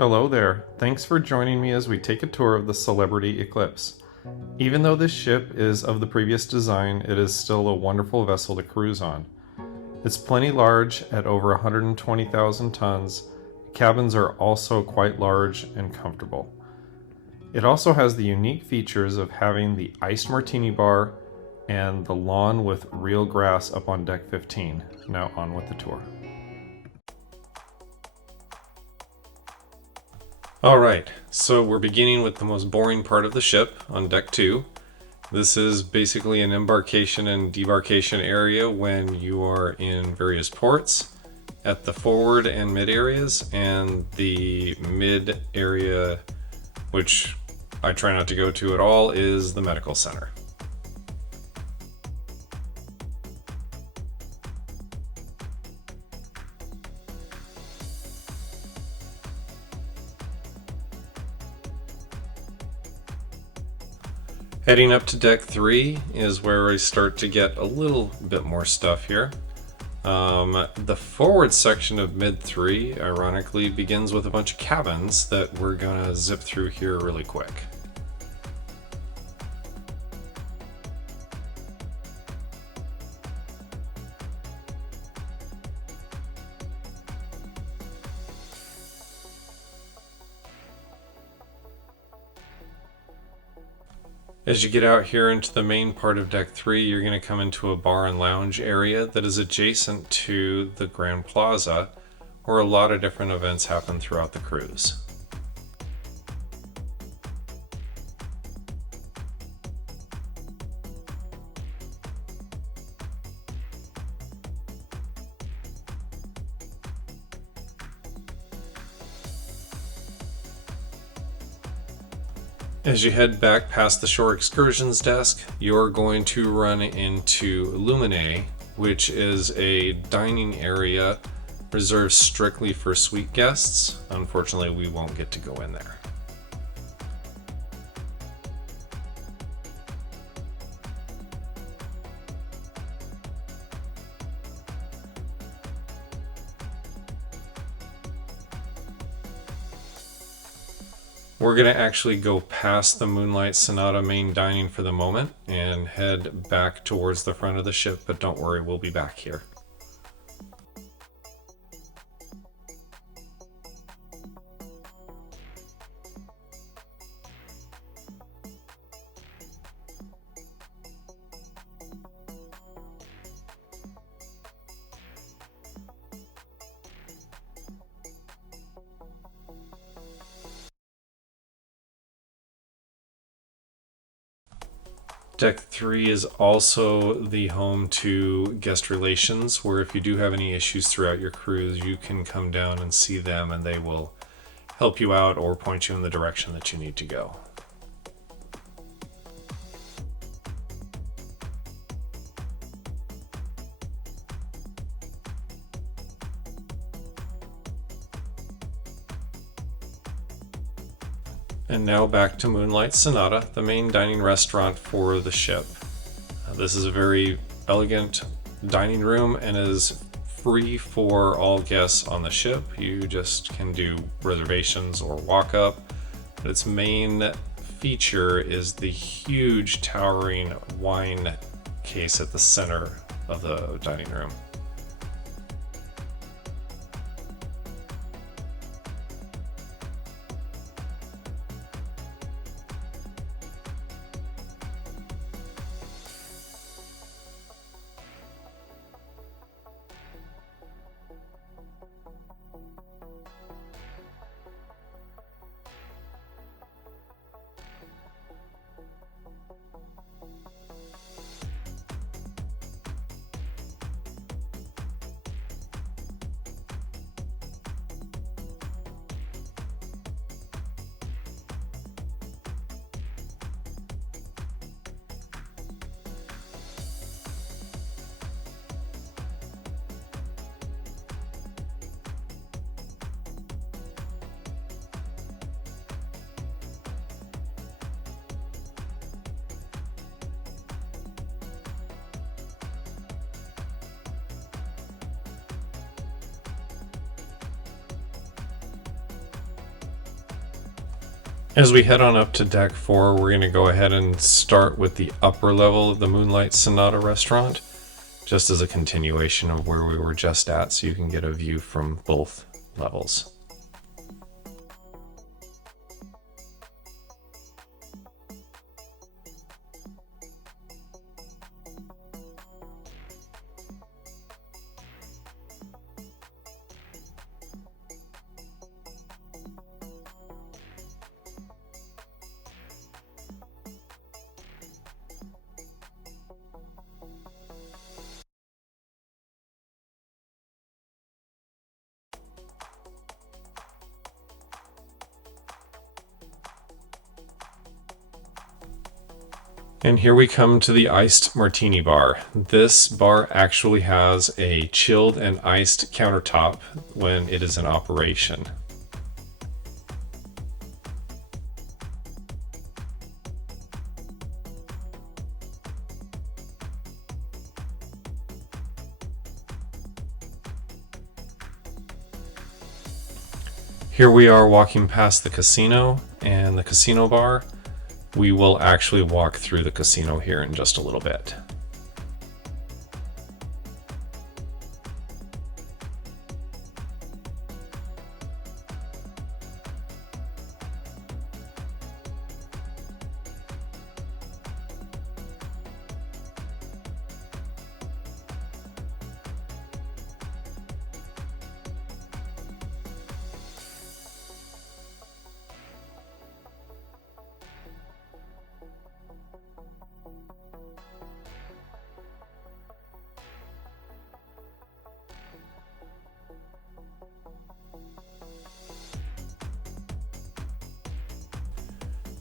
Hello there. Thanks for joining me as we take a tour of the Celebrity Eclipse. Even though this ship is of the previous design, it is still a wonderful vessel to cruise on. It's plenty large at over 120,000 tons. Cabins are also quite large and comfortable. It also has the unique features of having the iced martini bar and the lawn with real grass up on deck 15. Now on with the tour. Alright, so we're beginning with the most boring part of the ship on deck 2. This is basically an embarkation and debarkation area when you are in various ports. At the forward and mid areas, and the mid area, which I try not to go to at all, is the medical center. Heading up to deck 3 is where I start to get a little bit more stuff here. The forward section of mid 3 ironically begins with a bunch of cabins that we're gonna zip through here really quick. As you get out here into the main part of deck 3, you're going to come into a bar and lounge area that is adjacent to the Grand Plaza, where a lot of different events happen throughout the cruise. As you head back past the shore excursions desk, you're going to run into Lumine, which is a dining area reserved strictly for suite guests. Unfortunately, we won't get to go in there. We're going to actually go past the Moonlight Sonata main dining for the moment and head back towards the front of the ship, but don't worry, we'll be back here. Deck 3 is also the home to guest relations, where if you do have any issues throughout your cruise, you can come down and see them and they will help you out or point you in the direction that you need to go. And now back to Moonlight Sonata, the main dining restaurant for the ship. This is a very elegant dining room and is free for all guests on the ship. You just can do reservations or walk up. But its main feature is the huge towering wine case at the center of the dining room. As we head on up to deck 4, we're going to go ahead and start with the upper level of the Moonlight Sonata restaurant, just as a continuation of where we were just at, so you can get a view from both levels. And here we come to the iced martini bar. This bar actually has a chilled and iced countertop when it is in operation. Here we are walking past the casino and the casino bar. We will actually walk through the casino here in just a little bit.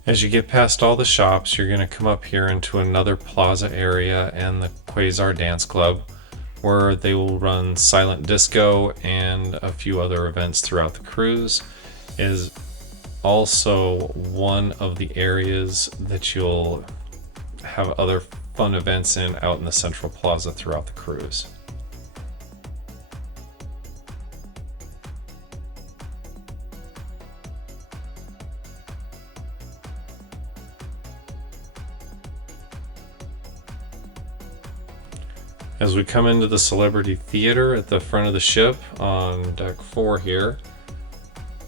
As you get past all the shops, you're going to come up here into another plaza area and the Quasar Dance Club, where they will run silent disco and a few other events throughout the cruise. Is also one of the areas that you'll have other fun events in out in the central plaza throughout the cruise. As we come into the Celebrity Theater at the front of the ship on deck 4 here,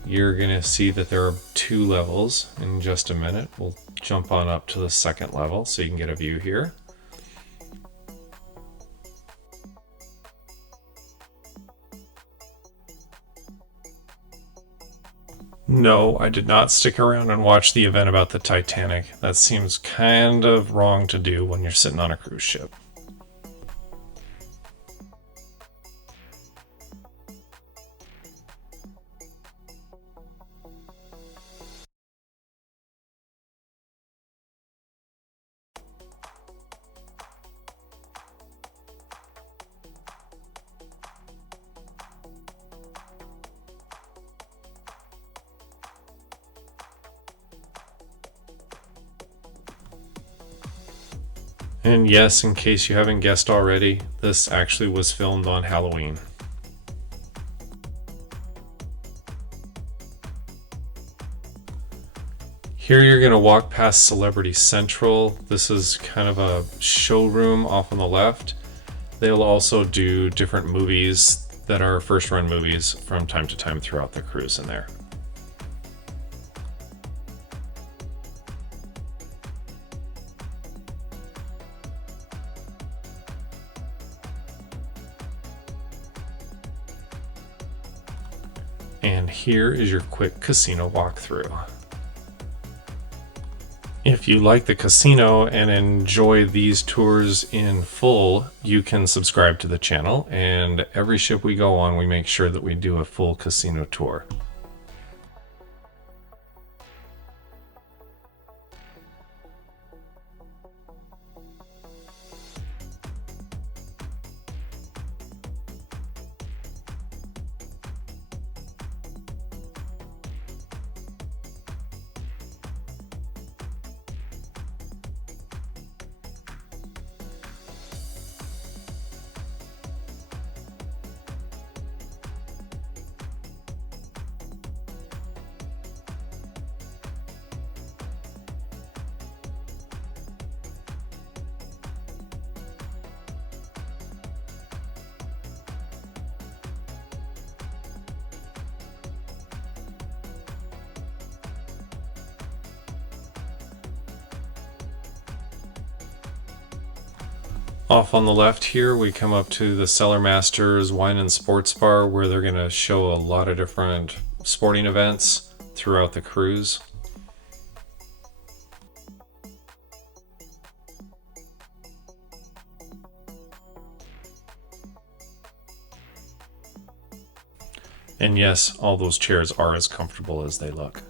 you're going to see that there are 2 levels. In just a minute, we'll jump on up to the 2nd level so you can get a view here. No, I did not stick around and watch the event about the Titanic. That seems kind of wrong to do when you're sitting on a cruise ship. And yes, in case you haven't guessed already, this actually was filmed on Halloween. Here you're going to walk past Celebrity Central. This is kind of a showroom off on the left. They'll also do different movies that are first run movies from time to time throughout the cruise in there. And here is your quick casino walkthrough. If you like the casino and enjoy these tours in full, you can subscribe to the channel, and every ship we go on, we make sure that we do a full casino tour. Off on the left here, we come up to the Cellar Masters Wine and Sports Bar, where they're going to show a lot of different sporting events throughout the cruise. And yes, all those chairs are as comfortable as they look.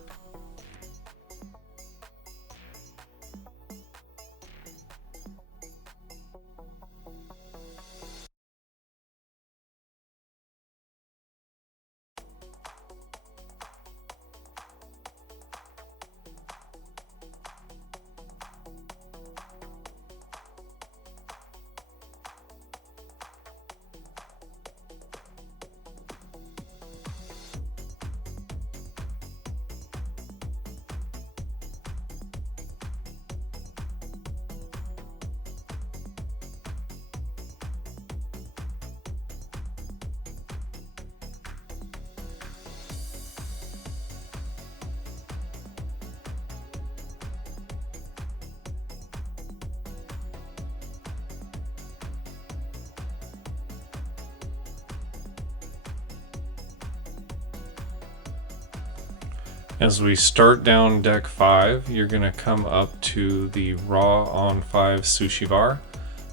As we start down deck 5, you're going to come up to the Raw on 5 sushi bar.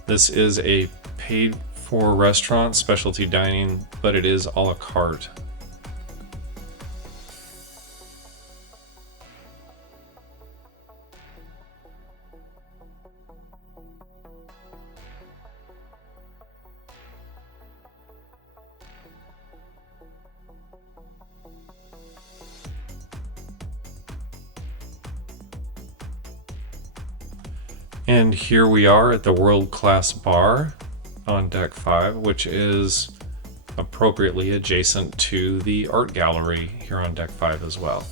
This is a paid for restaurant, specialty dining, but it is a la carte. And here we are at the world-class bar on deck 5, which is appropriately adjacent to the art gallery here on deck 5 as well.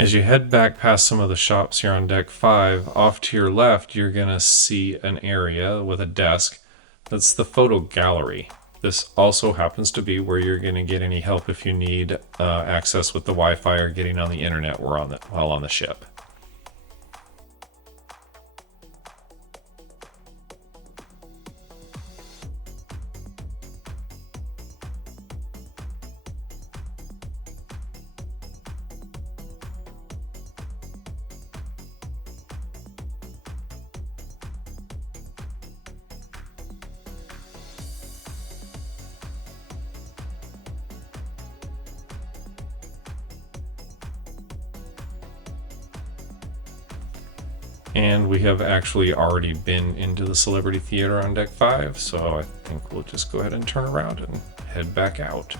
As you head back past some of the shops here on deck 5, off to your left, you're going to see an area with a desk. That's the photo gallery. This also happens to be where you're going to get any help if you need access with the Wi-Fi or getting on the internet while on the ship. And we have actually already been into the Celebrity Theater on deck 5, so I think we'll just go ahead and turn around and head back out.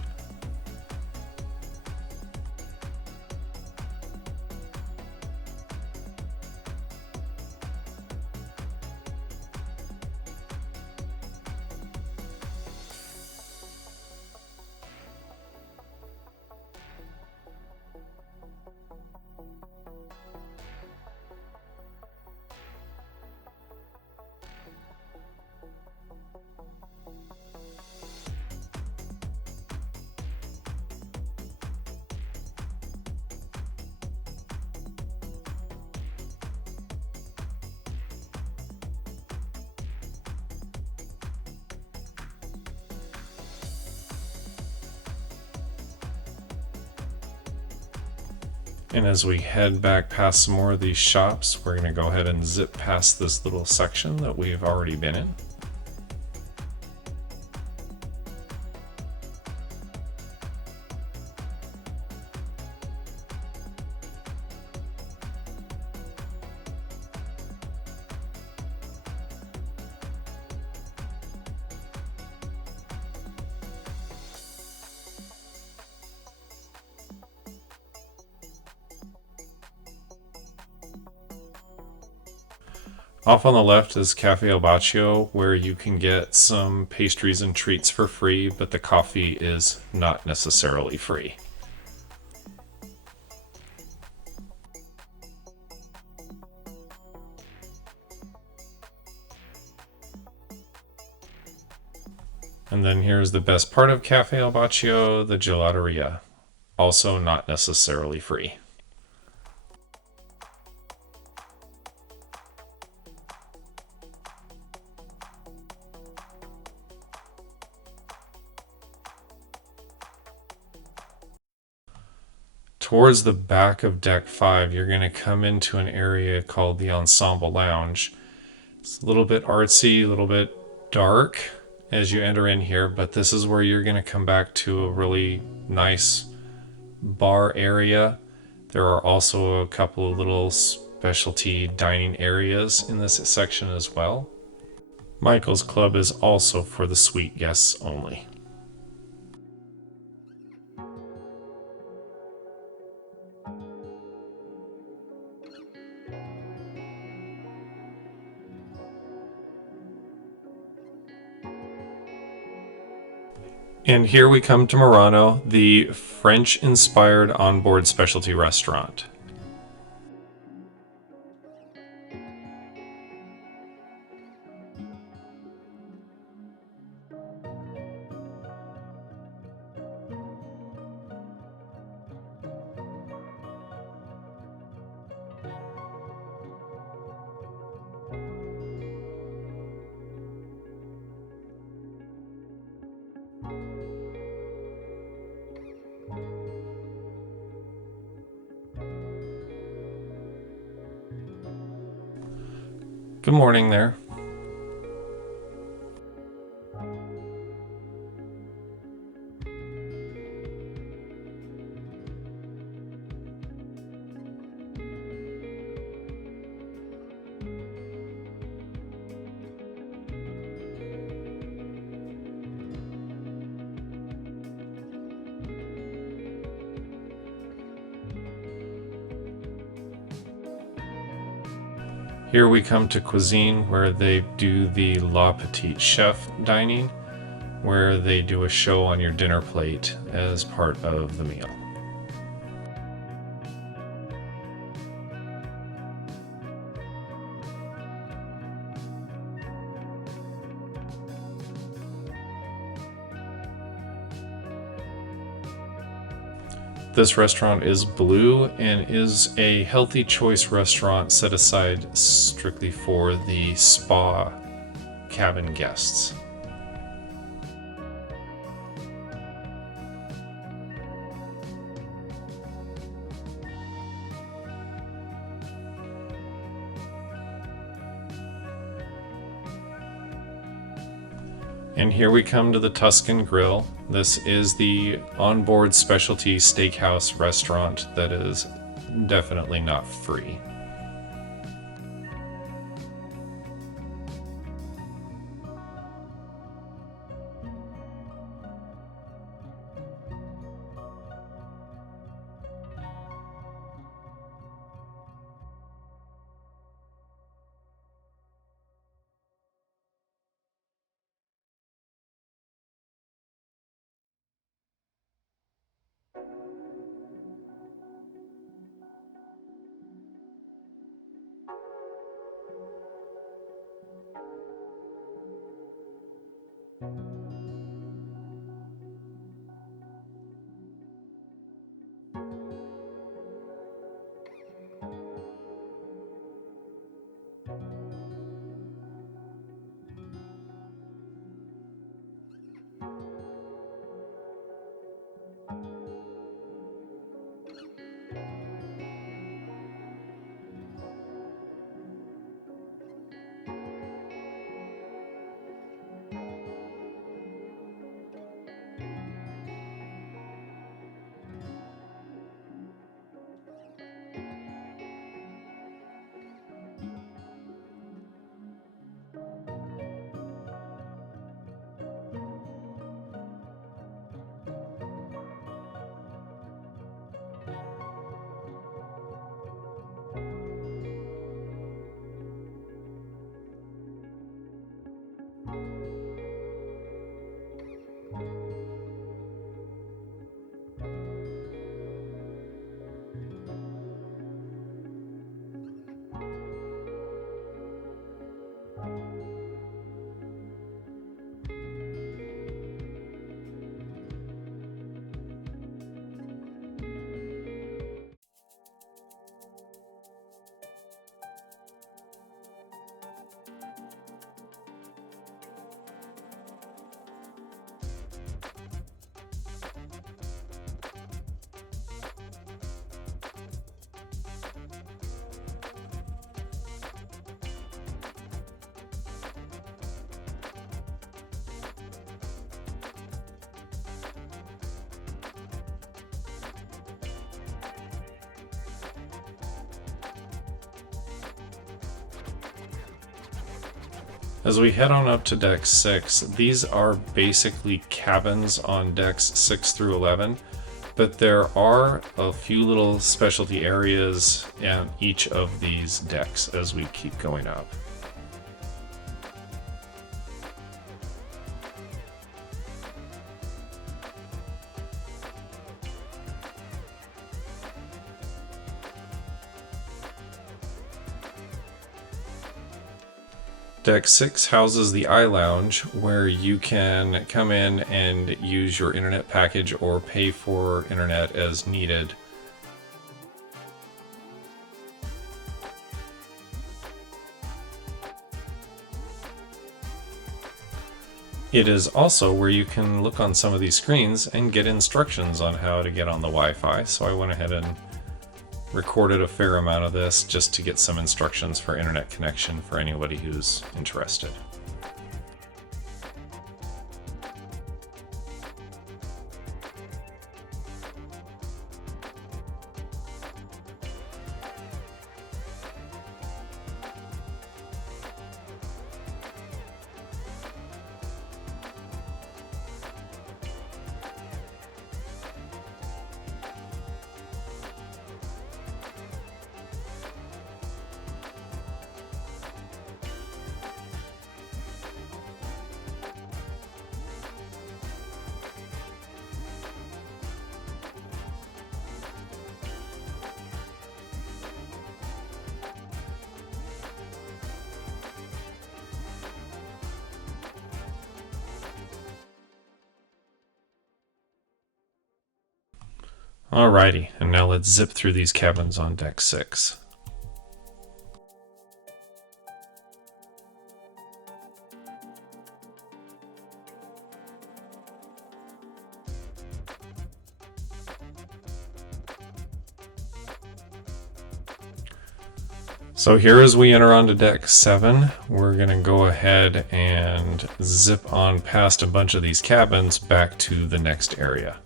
And as we head back past some more of these shops, we're going to go ahead and zip past this little section that we've already been in. Off on the left is Cafe El Baccio, where you can get some pastries and treats for free, but the coffee is not necessarily free. And then here's the best part of Cafe El Baccio, the gelateria. Also not necessarily free. Towards the back of deck 5, you're going to come into an area called the Ensemble Lounge. It's a little bit artsy, a little bit dark as you enter in here, but this is where you're going to come back to a really nice bar area. There are also a couple of little specialty dining areas in this section as well. Michael's Club is also for the suite guests only. And here we come to Murano, the French-inspired onboard specialty restaurant. Good morning there. Here we come to cuisine, where they do the La Petite Chef dining, where they do a show on your dinner plate as part of the meal. This restaurant is blue and is a healthy choice restaurant set aside strictly for the spa cabin guests. And here we come to the Tuscan Grill. This is the onboard specialty steakhouse restaurant that is definitely not free. As we head on up to deck 6, these are basically cabins on decks 6 through 11, but there are a few little specialty areas in each of these decks as we keep going up. Deck 6 houses the iLounge, where you can come in and use your internet package or pay for internet as needed. It is also where you can look on some of these screens and get instructions on how to get on the Wi-Fi, so I went ahead and recorded a fair amount of this just to get some instructions for internet connection for anybody who's interested. Alrighty, and now let's zip through these cabins on deck 6. So here as we enter onto deck 7, we're going to go ahead and zip on past a bunch of these cabins back to the next area.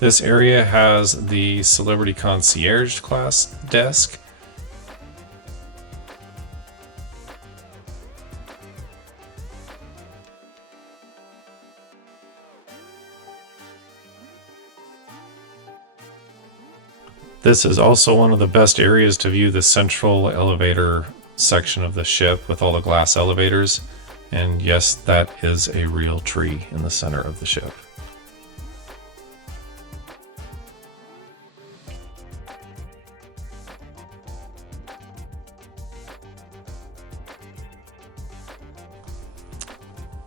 This area has the Celebrity Concierge class desk. This is also one of the best areas to view the central elevator section of the ship with all the glass elevators. And yes, that is a real tree in the center of the ship.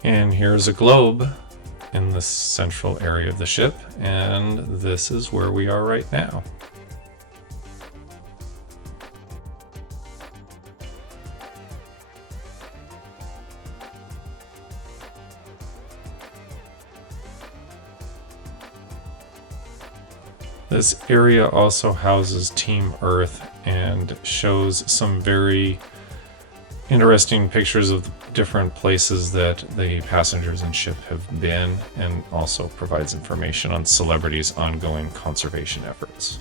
And here's a globe in the central area of the ship, and this is where we are right now. This area also houses Team Earth and shows some very interesting pictures of different places that the passengers and ship have been, and also provides information on celebrities' ongoing conservation efforts.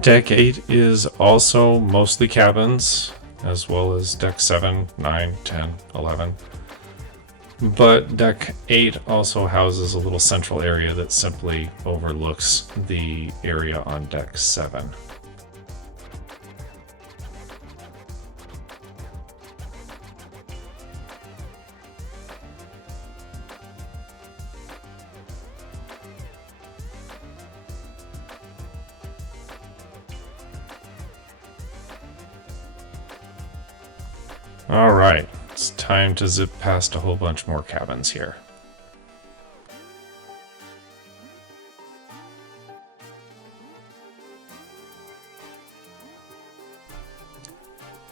Deck 8 is also mostly cabins. as well as deck 7, 9, 10, 11. But deck 8 also houses a little central area that simply overlooks the area on deck 7. Alright, it's time to zip past a whole bunch more cabins here.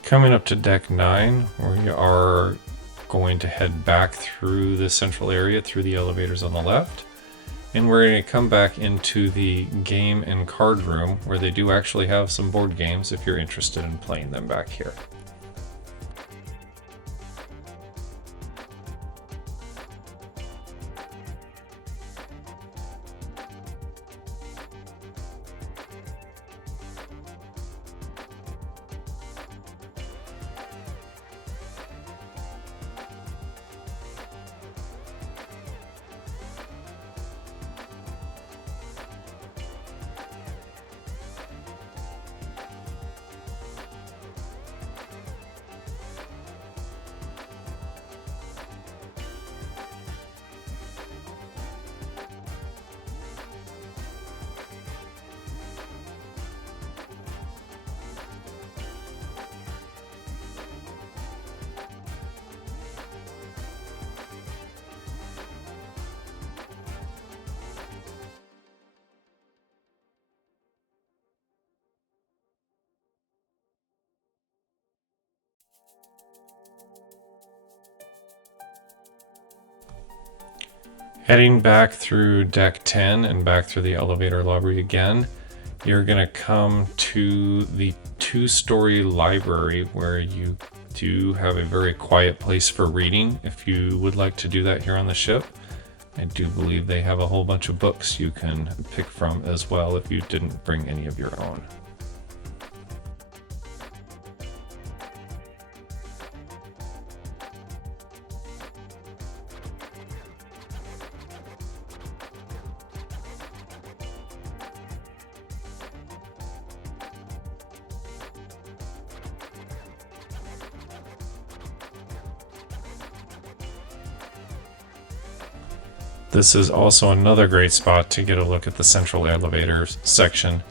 Coming up to deck 9, we are going to head back through the central area, through the elevators on the left, and we're going to come back into the game and card room, where they do actually have some board games if you're interested in playing them back here. Heading back through deck 10 and back through the elevator lobby again, you're going to come to the 2-story library, where you do have a very quiet place for reading if you would like to do that here on the ship. I do believe they have a whole bunch of books you can pick from as well if you didn't bring any of your own. This is also another great spot to get a look at the central elevators section,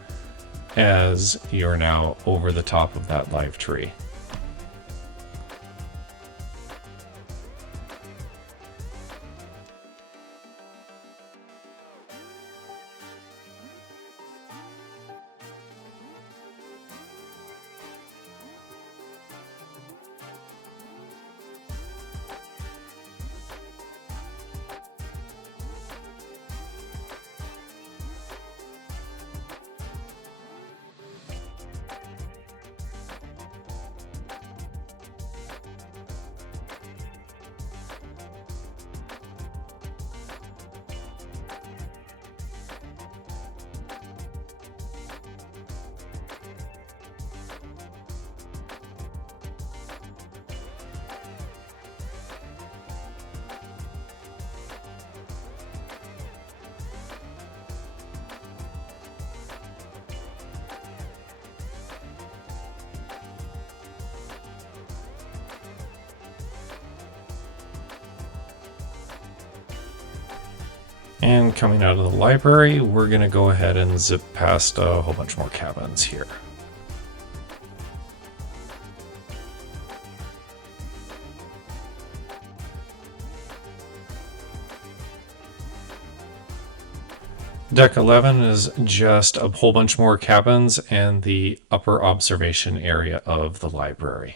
as you're now over the top of that live tree. And coming out of the library, we're going to go ahead and zip past a whole bunch more cabins here. Deck 11 is just a whole bunch more cabins and the upper observation area of the library.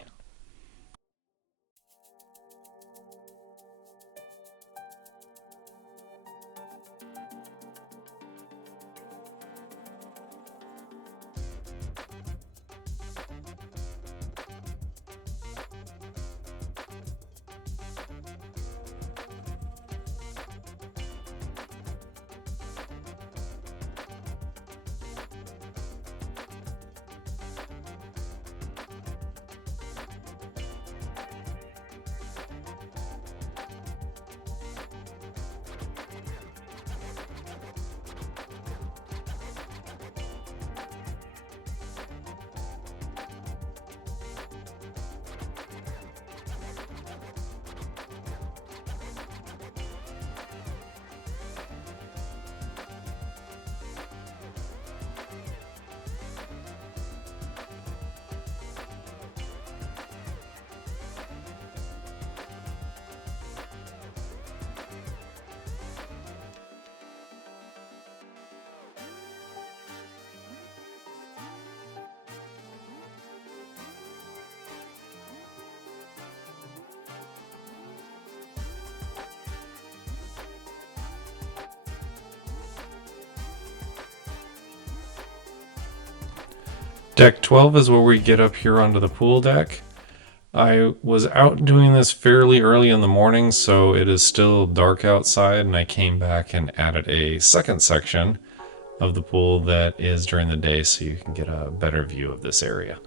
Deck 12 is where we get up here onto the pool deck. I was out doing this fairly early in the morning, so it is still dark outside, and I came back and added a second section of the pool that is during the day so you can get a better view of this area.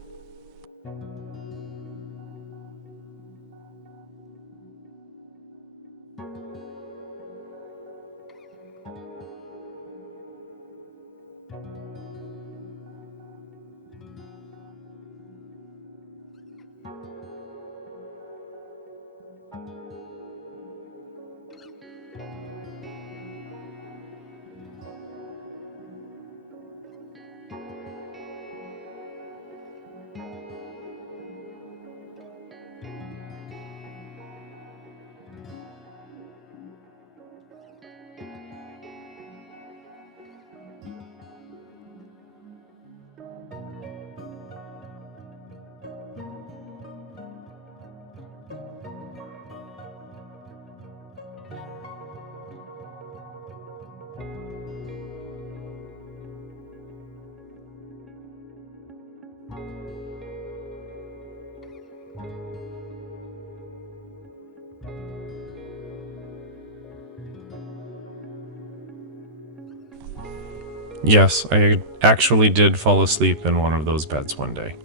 Yes, I actually did fall asleep in one of those beds one day.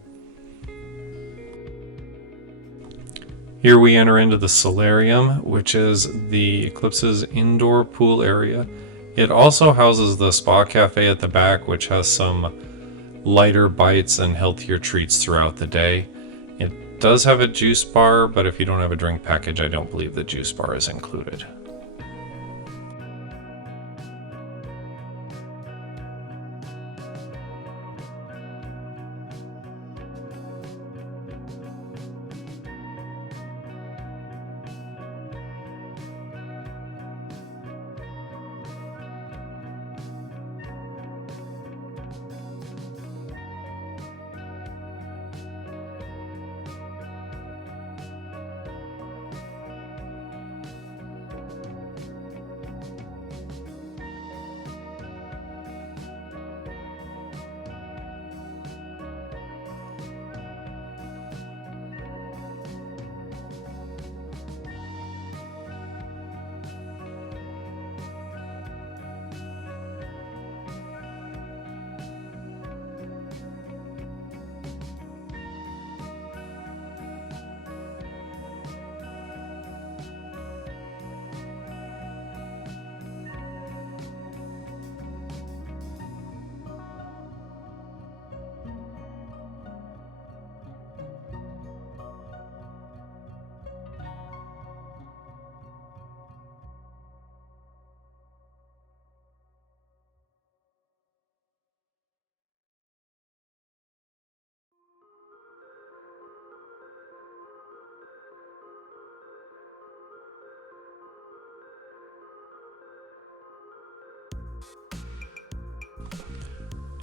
Here we enter into the solarium, which is the Eclipse's indoor pool area. It also houses the spa cafe at the back, which has some lighter bites and healthier treats throughout the day. It does have a juice bar, but if you don't have a drink package, I don't believe the juice bar is included.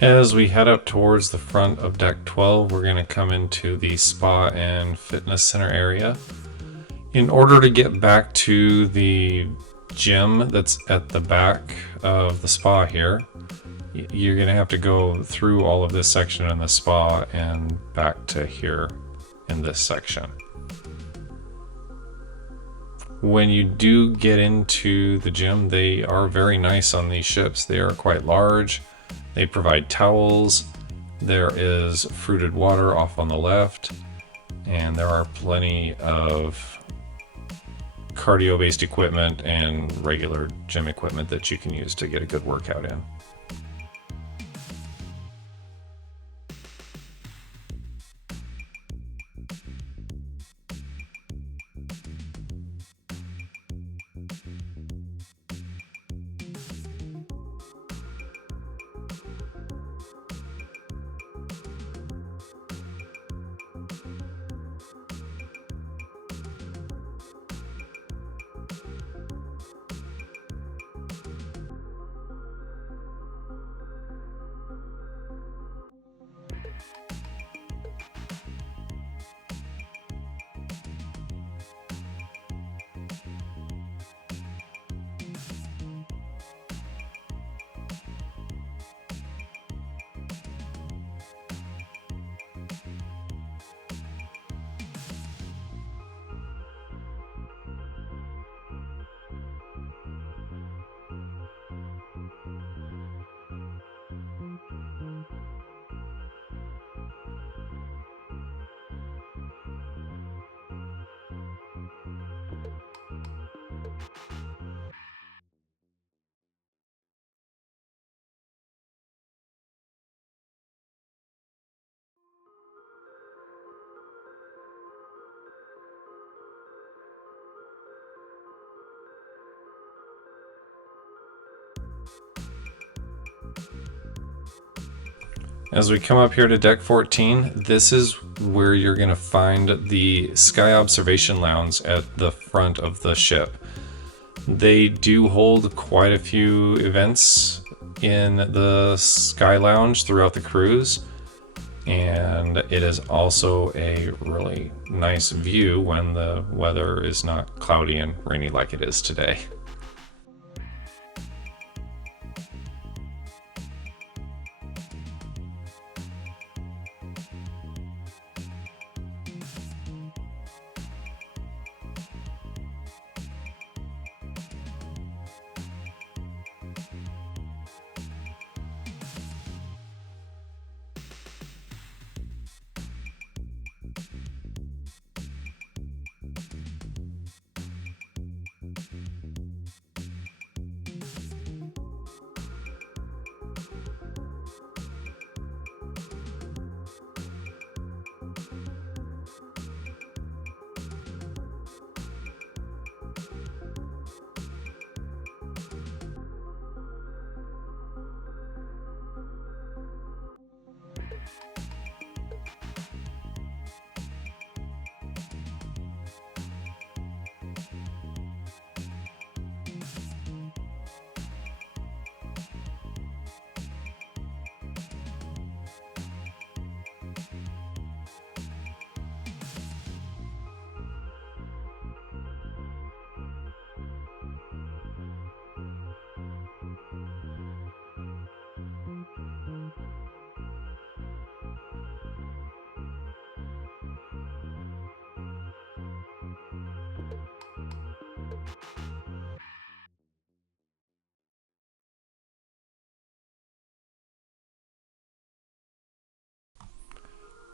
As we head up towards the front of deck 12, we're going to come into the spa and fitness center area. In order to get back to the gym that's at the back of the spa here, you're going to have to go through all of this section in the spa and back to here in this section. When you do get into the gym, they are very nice on these ships. They are quite large. They provide towels. There is fruited water off on the left, and there are plenty of cardio-based equipment and regular gym equipment that you can use to get a good workout in. As we come up here to deck 14, this is where you're going to find the Sky Observation Lounge at the front of the ship. They do hold quite a few events in the Sky Lounge throughout the cruise, and it is also a really nice view when the weather is not cloudy and rainy like it is today.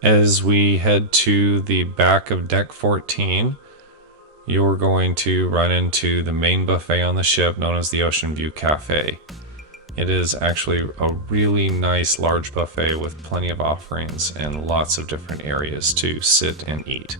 As we head to the back of deck 14, you're going to run into the main buffet on the ship known as the Ocean View Cafe. It is actually a really nice large buffet with plenty of offerings and lots of different areas to sit and eat.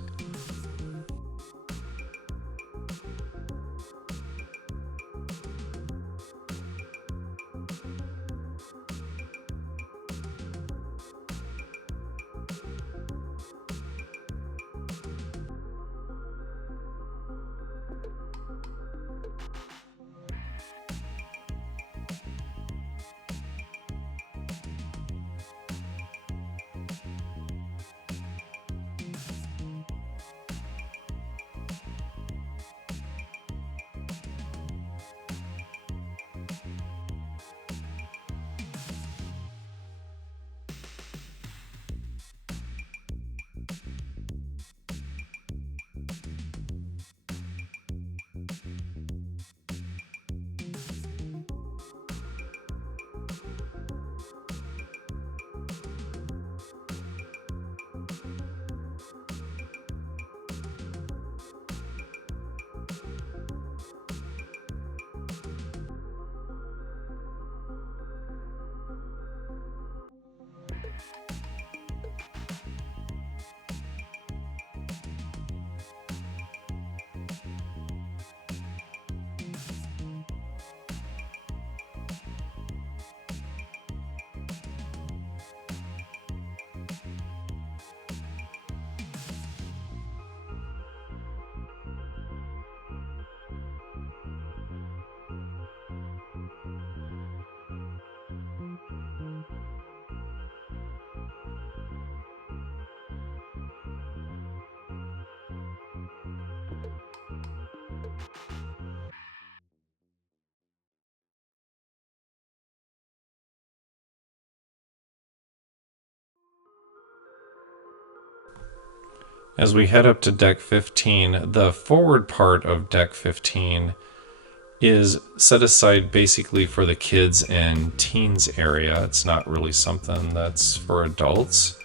As we head up to deck 15, the forward part of deck 15 is set aside basically for the kids and teens area. It's not really something that's for adults.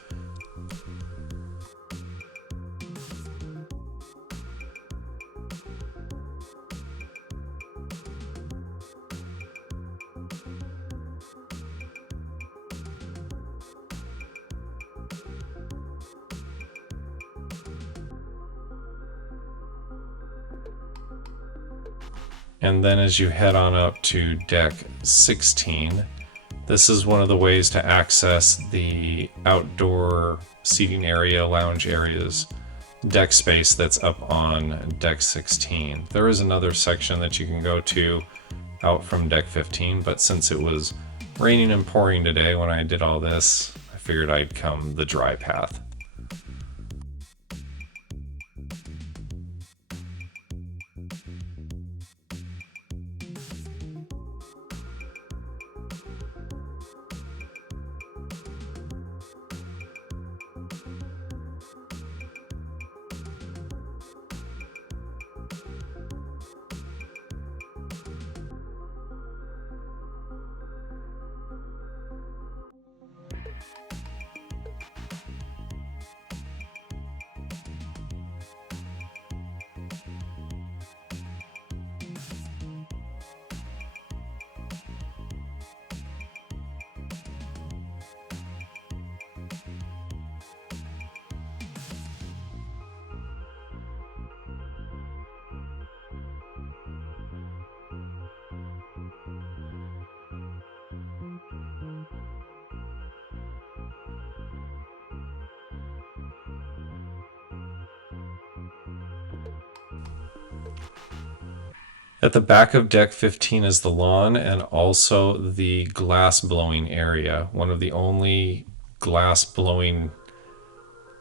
And then as you head on up to deck 16, this is one of the ways to access the outdoor seating area, lounge areas, deck space that's up on deck 16. There is another section that you can go to out from deck 15, but since it was raining and pouring today when I did all this, I figured I'd come the dry path. At the back of deck 15 is the lawn and also the glass blowing area, one of the only glass blowing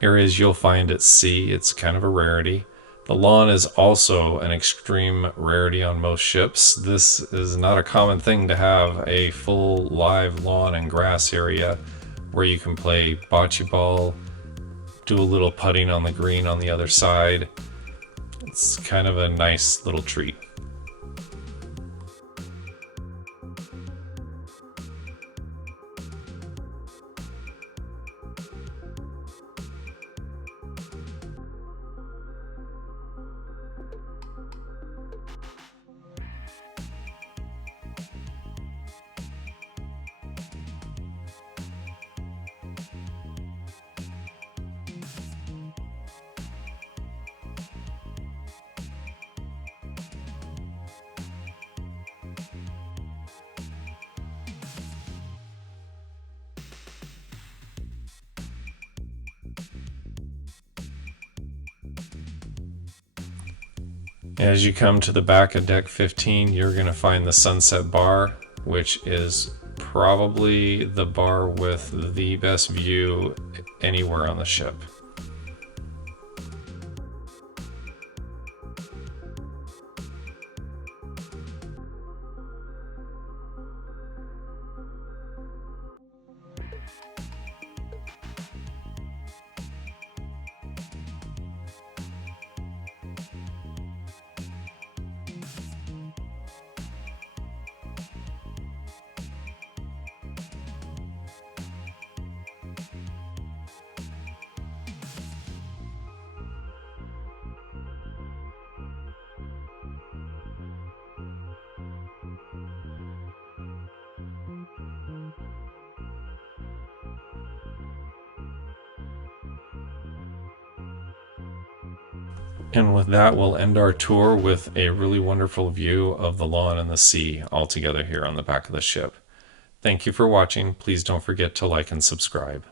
areas you'll find at sea. It's kind of a rarity. The lawn is also an extreme rarity on most ships. This is not a common thing to have a full live lawn and grass area where you can play bocce ball, do a little putting on the green on the other side. It's kind of a nice little treat. As you come to the back of deck 15, you're going to find the Sunset Bar, which is probably the bar with the best view anywhere on the ship. And with that, we'll end our tour with a really wonderful view of the lawn and the sea all together here on the back of the ship. Thank you for watching. Please don't forget to like and subscribe.